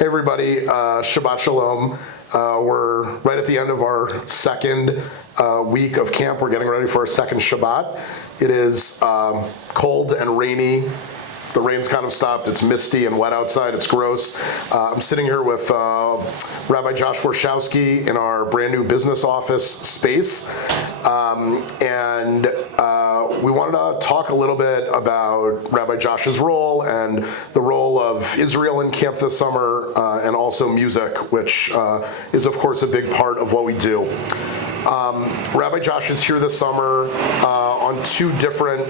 Hey everybody, Shabbat Shalom. We're right at the end of our second week of camp. We're getting ready for our second Shabbat. It is cold and rainy. The rain's kind of stopped. It's misty and wet outside. It's gross. I'm sitting here with Rabbi Josh Warshawski in our brand new business office space. And we wanted to talk a little bit about Rabbi Josh's role and the role of Israel in camp this summer, and also music, which is, of course, a big part of what we do. Rabbi Josh is here this summer on two different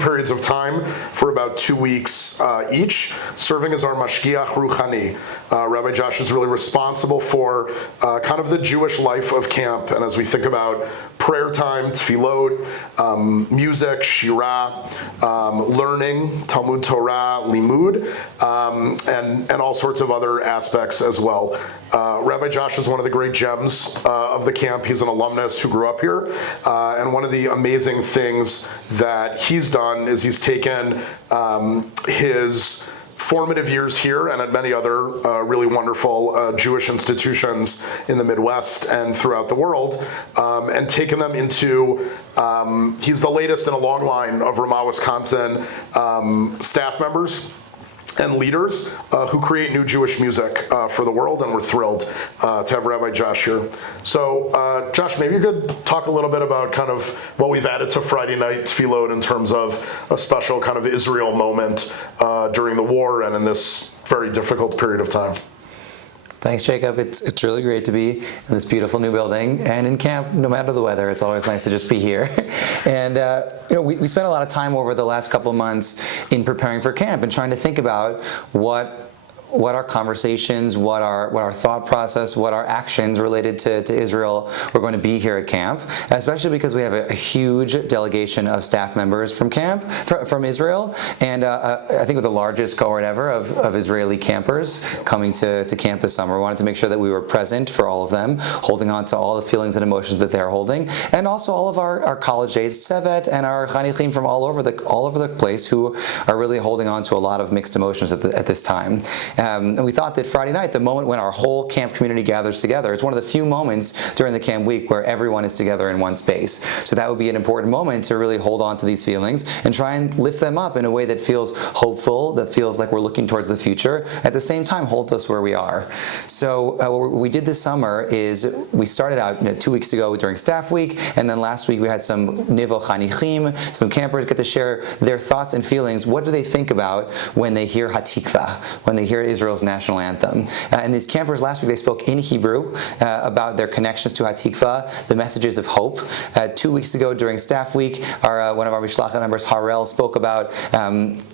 periods of time for about 2 weeks each, serving as our mashgiach ruchani. Rabbi Josh is really responsible for kind of the Jewish life of camp, and as we think about prayer time, tefillot, music, shirah, learning, Talmud Torah, limud, and all sorts of other aspects as well. Rabbi Josh is one of the great gems of the camp. He's an alumnus who grew up here, and one of the amazing things that he's done is he's taken his formative years here and at many other really wonderful Jewish institutions in the Midwest and throughout the world, and taken them into, he's the latest in a long line of Ramah, Wisconsin staff members and leaders who create new Jewish music for the world, and we're thrilled to have Rabbi Josh here. So, Josh, maybe you could talk a little bit about kind of what we've added to Friday night tefillot in terms of a special kind of Israel moment during the war and in this very difficult period of time. Thanks, Jacob. It's really great to be in this beautiful new building and in camp, no matter the weather. It's always nice to just be here. And we spent a lot of time over the last couple of months in preparing for camp and trying to think about what our conversations, what our thought process, what our actions related to Israel were going to be here at camp, especially because we have a huge delegation of staff members from camp, from Israel, and I think with the largest cohort ever of Israeli campers coming to camp this summer. We wanted to make sure that we were present for all of them, holding on to all the feelings and emotions that they're holding, and also all of our college-aged Sevet and our Chanichim from all over the place who are really holding on to a lot of mixed emotions at this time. And we thought that Friday night, the moment when our whole camp community gathers together, it's one of the few moments during the camp week where everyone is together in one space. So that would be an important moment to really hold on to these feelings and try and lift them up in a way that feels hopeful, that feels like we're looking towards the future. At the same time, hold us where we are. So what we did this summer is we started out 2 weeks ago during staff week, and then last week we had some Nivo Chanichim, some campers get to share their thoughts and feelings. What do they think about when they hear Hatikva, when they hear Israel's national anthem? And these campers last week, they spoke in Hebrew about their connections to Hatikva, the messages of hope. 2 weeks ago during staff week, one of our Mishlachet members, Harel, spoke about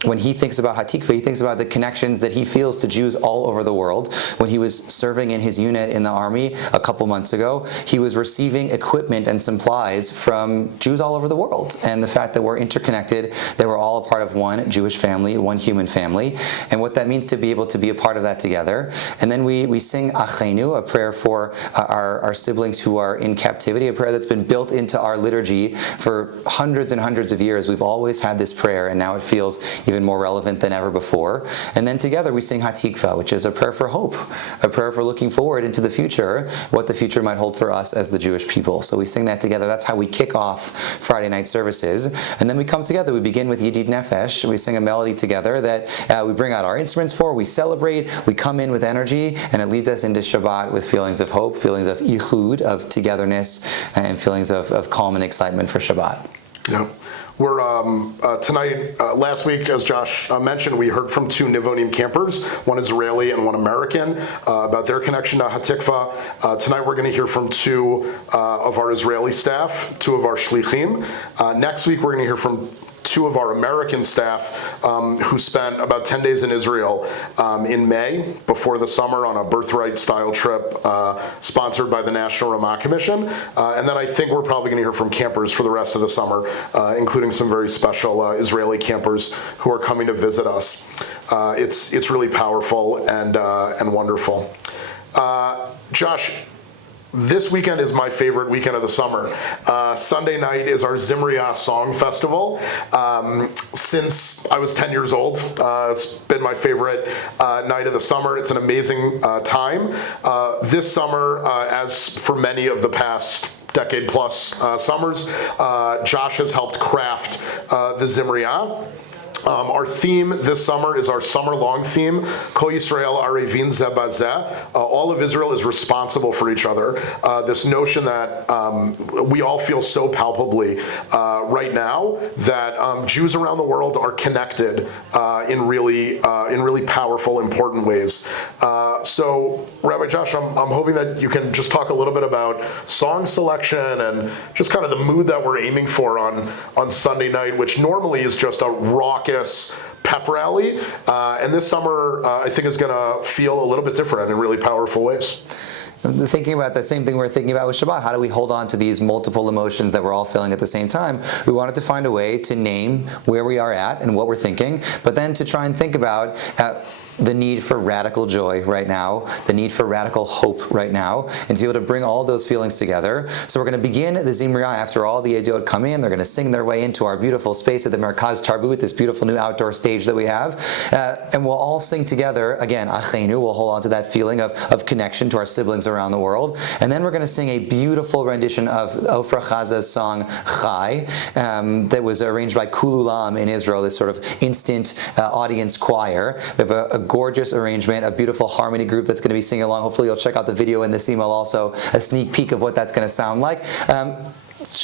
when he thinks about Hatikva, he thinks about the connections that he feels to Jews all over the world. When he was serving in his unit in the army a couple months ago, he was receiving equipment and supplies from Jews all over the world. And the fact that we're interconnected, that we're all a part of one Jewish family, one human family, and what that means to be able to be a part of that together. And then we sing Achenu, a prayer for our siblings who are in captivity, a prayer that's been built into our liturgy for hundreds and hundreds of years. We've always had this prayer, and now it feels even more relevant than ever before. And then together we sing Hatikva, which is a prayer for hope, a prayer for looking forward into the future, what the future might hold for us as the Jewish people. So we sing that together. That's how we kick off Friday night services. And then we come together. We begin with Yedid Nefesh. We sing a melody together that we bring out our instruments for, we celebrate, we come in with energy, and it leads us into Shabbat with feelings of hope, feelings of ichud, of togetherness, and feelings of calm and excitement for Shabbat. Yeah. We're tonight, last week, as Josh mentioned, we heard from two Nivonim campers, one Israeli and one American, about their connection to Hatikva. Tonight we're going to hear from two of our Israeli staff, two of our shlichim. Next week we're going to hear from two of our American staff who spent about 10 days in Israel in May before the summer on a birthright-style trip sponsored by the National Ramah Commission. And then I think we're probably going to hear from campers for the rest of the summer, including some very special Israeli campers who are coming to visit us. It's really powerful and wonderful. Josh, this weekend is my favorite weekend of the summer. Sunday night is our Zimriah Song Festival. Since I was 10 years old, it's been been my favorite night of the summer. It's an amazing time. This summer, as for many of the past decade plus summers, Josh has helped craft the Zimriah. Our theme this summer is our summer-long theme, Kol Yisrael Arevin Zeh Bazeh. All of Israel is responsible for each other. This notion that we all feel so palpably right now that Jews around the world are connected in really powerful, important ways. So, Rabbi Josh, I'm hoping that you can just talk a little bit about song selection and just kind of the mood that we're aiming for on Sunday night, which normally is just a raucous pep rally. And this summer, I think, is going to feel a little bit different in really powerful ways. Thinking about the same thing we're thinking about with Shabbat. How do we hold on to these multiple emotions that we're all feeling at the same time? We wanted to find a way to name where we are at and what we're thinking, but then to try and think about the need for radical joy right now, the need for radical hope right now, and to be able to bring all those feelings together. So we're going to begin the Zimriah after all the Ediot come in. They're going to sing their way into our beautiful space at the Merkaz Tarbut, this beautiful new outdoor stage that we have. And we'll all sing together, again, Achenu, we'll hold on to that feeling of connection to our siblings around the world. And then we're going to sing a beautiful rendition of Ofra Chaza's song, Chai, that was arranged by Kululam in Israel, this sort of instant audience choir. We have a gorgeous arrangement, a beautiful harmony group that's going to be singing along. Hopefully you'll check out the video in this email also, a sneak peek of what that's going to sound like.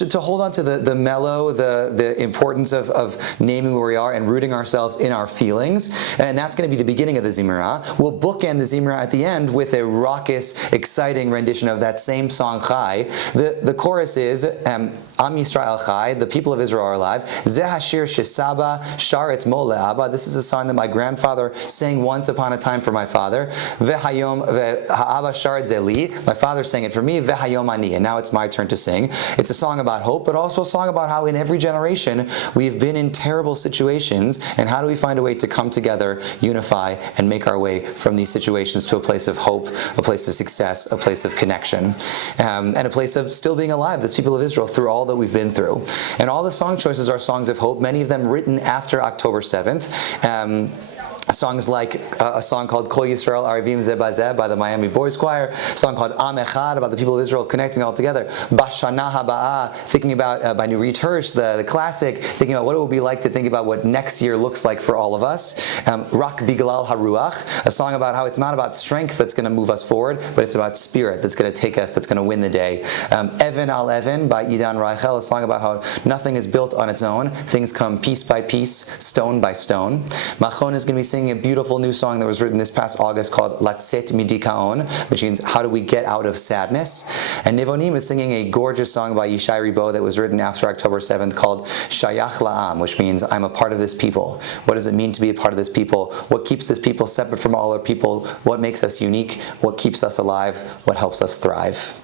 To hold on to the mellow, the importance of naming where we are and rooting ourselves in our feelings. And that's going to be the beginning of the Zimriah. We'll bookend the Zimriah at the end with a raucous, exciting rendition of that same song, Chai. The chorus is, Am Yisrael Chai, the people of Israel are alive. Zeh Hashir Shesaba Shar Etzmol Le'aba. This is a song that my grandfather sang once upon a time for my father. Vehayom Ha'aba Shar Zeli. My father sang it for me. Vehayom Ani. And now it's my turn to sing. It's a song about hope, but also a song about how in every generation we've been in terrible situations, and how do we find a way to come together, unify, and make our way from these situations to a place of hope, a place of success, a place of connection, and a place of still being alive, this people of Israel, through all that we've been through. And all the song choices are songs of hope, many of them written after October 7th. Songs like a song called Kol Yisrael Arevim Zeh Bazeh by the Miami Boys Choir, a song called Am Echad about the people of Israel connecting all together, Bashana Haba'ah, thinking about by Nurit Hirsch, the classic, thinking about what it will be like to think about what next year looks like for all of us, Rak Biglal Haruach, a song about how it's not about strength that's going to move us forward, but it's about spirit that's going to take us, that's going to win the day. Even Al Even by Idan Reichel, a song about how nothing is built on its own, things come piece by piece, stone by stone. Machon is going to be singing a beautiful new song that was written this past August called Latzet Midikaon, which means how do we get out of sadness. And Nivonim is singing a gorgeous song by Yishai Ribo that was written after October 7th called Shayach La'am, which means I'm a part of this people. What does it mean to be a part of this people? What keeps this people separate from all other people? What makes us unique? What keeps us alive? What helps us thrive?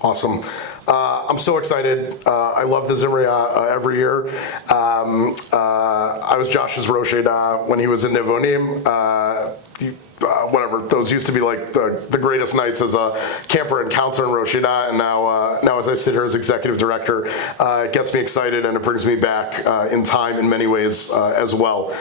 Awesome. I'm so excited. I love the Zimriah every year. I was Josh's Rosh Hashanah when he was in Nivonim. Whatever, those used to be like the greatest nights as a camper and counselor in Rosh Hashanah, and now as I sit here as executive director, it gets me excited and it brings me back in time in many ways as well.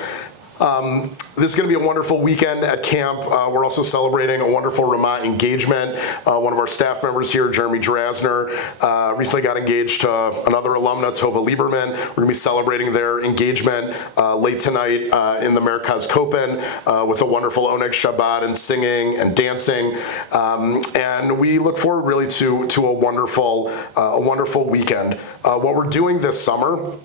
This is going to be a wonderful weekend at camp. We're also celebrating a wonderful Ramah engagement. One of our staff members here, Jeremy Drasner, recently got engaged to another alumna, Tova Lieberman. We're going to be celebrating their engagement late tonight in the Merkaz Kopen with a wonderful Oneg Shabbat and singing and dancing. And we look forward really to a wonderful weekend. What we're doing this summer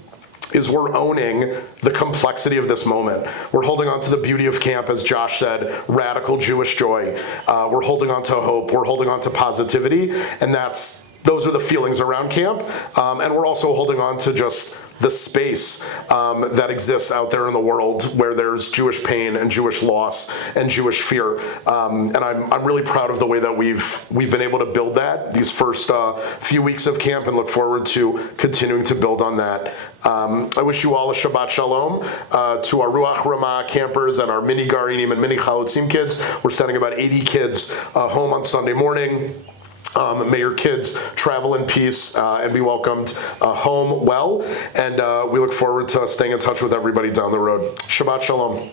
is we're owning the complexity of this moment. We're holding on to the beauty of camp, as Josh said, radical Jewish joy. We're holding on to hope. We're holding on to positivity, and those are the feelings around camp. And we're also holding on to just the space that exists out there in the world where there's Jewish pain and Jewish loss and Jewish fear. And I'm really proud of the way that we've been able to build that these first few weeks of camp, and look forward to continuing to build on that. I wish you all a Shabbat Shalom to our Ruach Ramah campers and our mini Garinim and mini Chalutzim kids. We're sending about 80 kids home on Sunday morning. May your kids travel in peace and be welcomed home well. And we look forward to staying in touch with everybody down the road. Shabbat Shalom.